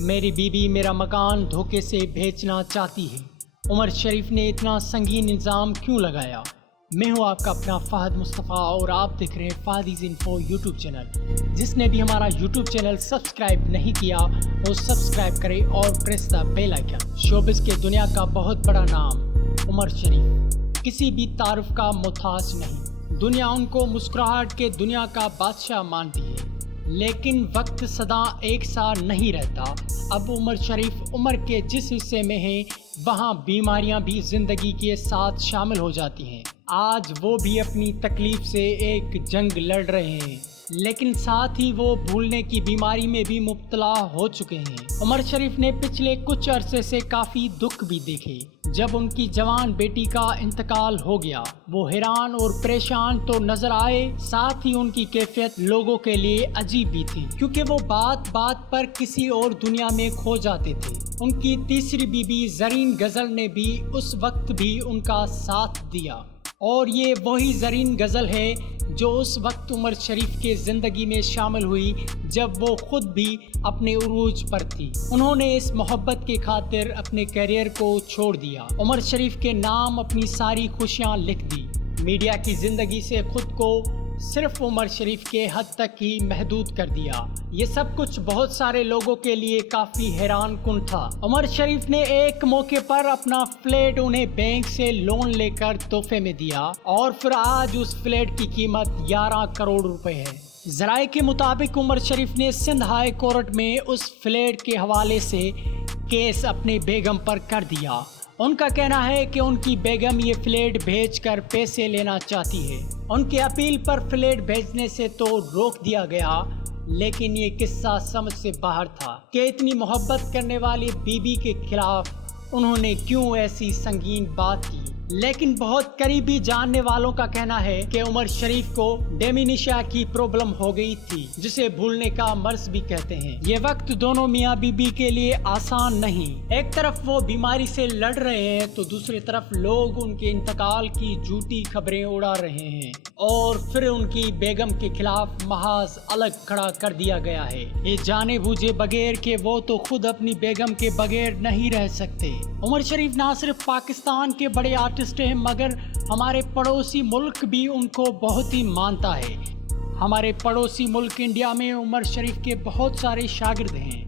میری بیوی میرا مکان دھوکے سے بیچنا چاہتی ہے۔ عمر شریف نے اتنا سنگین الزام کیوں لگایا؟ میں ہوں آپ کا اپنا فہد مصطفیٰ اور آپ دیکھ رہے ہیں فہد انفو یوٹیوب چینل۔ جس نے بھی ہمارا یوٹیوب چینل سبسکرائب نہیں کیا وہ سبسکرائب کرے اور press the bell icon. Showbiz کے دنیا کا بہت بڑا نام عمر شریف کسی بھی تعارف کا محتاج نہیں۔ دنیا ان کو مسکراہٹ کے دنیا کا بادشاہ مانتی ہے، لیکن وقت سدا ایک سا نہیں رہتا۔ اب عمر شریف عمر کے جس حصے میں ہیں وہاں بیماریاں بھی زندگی کے ساتھ شامل ہو جاتی ہیں۔ آج وہ بھی اپنی تکلیف سے ایک جنگ لڑ رہے ہیں، لیکن ساتھ ہی وہ بھولنے کی بیماری میں بھی مبتلا ہو چکے ہیں۔ عمر شریف نے پچھلے کچھ عرصے سے کافی دکھ بھی دیکھے۔ جب ان کی جوان بیٹی کا انتقال ہو گیا وہ حیران اور پریشان تو نظر آئے، ساتھ ہی ان کی کیفیت لوگوں کے لیے عجیب بھی تھی، کیونکہ وہ بات بات پر کسی اور دنیا میں کھو جاتے تھے۔ ان کی تیسری بیوی زرین غزل نے بھی اس وقت بھی ان کا ساتھ دیا، اور یہ وہی زرین غزل ہے جو اس وقت عمر شریف کے زندگی میں شامل ہوئی جب وہ خود بھی اپنے عروج پر تھی۔ انہوں نے اس محبت کی خاطر اپنے کیریئر کو چھوڑ دیا، عمر شریف کے نام اپنی ساری خوشیاں لکھ دی، میڈیا کی زندگی سے خود کو صرف عمر شریف کے حد تک ہی محدود کر دیا۔ یہ سب کچھ بہت سارے لوگوں کے لیے کافی حیران کن تھا۔ عمر شریف نے ایک موقع پر اپنا فلیٹ انہیں بینک سے لون لے کر تحفے میں دیا، اور پھر آج اس فلیٹ کی قیمت 11 کروڑ روپے ہے۔ ذرائع کے مطابق عمر شریف نے سندھ ہائی کورٹ میں اس فلیٹ کے حوالے سے کیس اپنے بیگم پر کر دیا۔ ان کا کہنا ہے کہ ان کی بیگم یہ فلیٹ بھیج کر پیسے لینا چاہتی ہے۔ ان کے اپیل پر فلیٹ بھیجنے سے تو روک دیا گیا، لیکن یہ قصہ سمجھ سے باہر تھا کہ اتنی محبت کرنے والی بیوی کے خلاف انہوں نے کیوں ایسی سنگین بات کی۔ لیکن بہت قریبی جاننے والوں کا کہنا ہے کہ عمر شریف کو ڈیمینشیا کی پرابلم ہو گئی تھی، جسے بھولنے کا مرض بھی کہتے ہیں۔ یہ وقت دونوں میاں بیوی کے لیے آسان نہیں۔ ایک طرف وہ بیماری سے لڑ رہے ہیں تو دوسری طرف لوگ ان کے انتقال کی جھوٹی خبریں اڑا رہے ہیں، اور پھر ان کی بیگم کے خلاف محاذ الگ کھڑا کر دیا گیا ہے، یہ جانے بوجھے بغیر کہ وہ تو خود اپنی بیگم کے بغیر نہیں رہ سکتے۔ عمر شریف نہ صرف پاکستان کے بڑے آرٹسٹ ہیں مگر ہمارے پڑوسی ملک بھی ان کو بہت ہی مانتا ہے۔ ہمارے پڑوسی ملک انڈیا میں عمر شریف کے بہت سارے شاگرد ہیں۔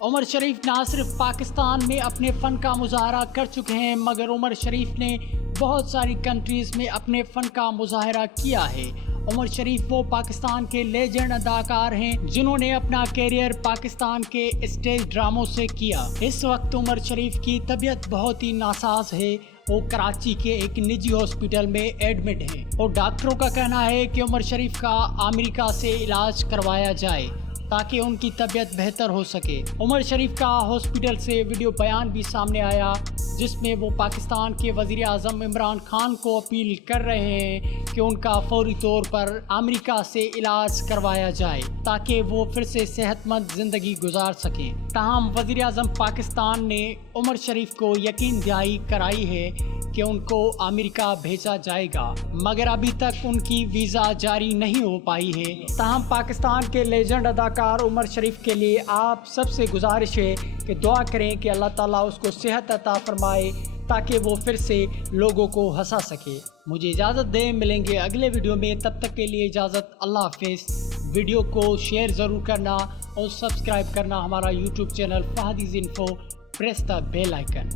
عمر شریف نہ صرف پاکستان میں اپنے فن کا مظاہرہ کر چکے ہیں مگر عمر شریف نے بہت ساری کنٹریز میں اپنے فن کا مظاہرہ کیا ہے۔ عمر شریف وہ پاکستان کے لیجنڈ اداکار ہیں جنہوں نے اپنا کیریئر پاکستان کے اسٹیج ڈراموں سے کیا۔ اس وقت عمر شریف کی طبیعت بہت ہی ناساز ہے، وہ کراچی کے ایک نجی ہاسپٹل میں ایڈمٹ ہیں، اور ڈاکٹروں کا کہنا ہے کہ عمر شریف کا امریکہ سے علاج کروایا جائے تاکہ ان کی طبیعت بہتر ہو سکے۔ عمر شریف کا ہاسپٹل سے ویڈیو بیان بھی سامنے آیا جس میں وہ پاکستان کے وزیر اعظم عمران خان کو اپیل کر رہے ہیں کہ ان کا فوری طور پر امریکہ سے علاج کروایا جائے تاکہ وہ پھر سے صحت مند زندگی گزار سکیں۔ تاہم وزیر اعظم پاکستان نے عمر شریف کو یقین دہانی کرائی ہے کہ ان کو امریکہ بھیجا جائے گا، مگر ابھی تک ان کی ویزا جاری نہیں ہو پائی ہے۔ تاہم پاکستان کے لیجنڈ اداکار عمر شریف کے لیے آپ سب سے گزارش ہے کہ دعا کریں کہ اللہ تعالیٰ اس کو صحت عطا فرمائے تاکہ وہ پھر سے لوگوں کو ہنسا سکے۔ مجھے اجازت دیں، ملیں گے اگلے ویڈیو میں، تب تک کے لیے اجازت، اللہ حافظ۔ ویڈیو کو شیئر ضرور کرنا اور سبسکرائب کرنا ہمارا YouTube channel Fahad info, press the bell icon.